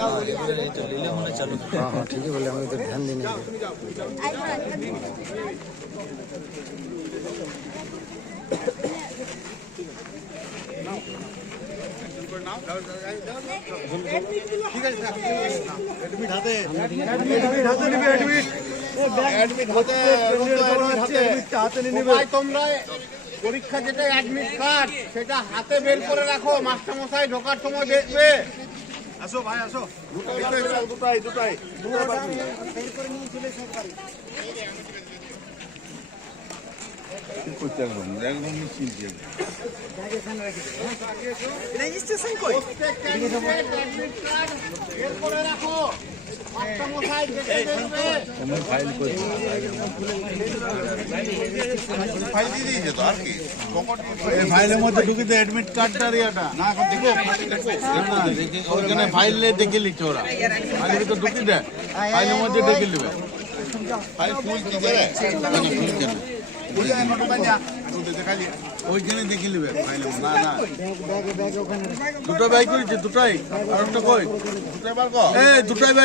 हाँ हाँ ठीक है बोले हम इधर ध्यान देने ঠিক আছে এডমিট হাতে তোমরা পরীক্ষা যেটা অ্যাডমিট কার্ড সেটা হাতে বের করে রাখো, মাস্টার মশাই ঢোকার সময় দেখবে। আসো ভাই আসো, দুটাই রেজিস্ট্রেশন কই বের করে রাখো, মাস্টার মশাই দেখে দেখবে। ফাইল দিয়ে দিয়েছে তো আর কি, এই ফাইলের মধ্যে ঢুকে তো অ্যাডমিট কার্ডটার ইয়াটা না, এখন দেখো ওখানে ফাইলে দেখে লিখছে ওরা, ফাইলে তো ঢুকে দেয়, ফাইলের মধ্যে ঢুকে নেবে। ফাইল ফুল কি করে ওইখানে দেখে নেবে ফাইলে। না না দুটো ব্যাগ করেছে, দুটাই আর একটা কই, দুটাই বার কর, এই দুটাই ব্যাগ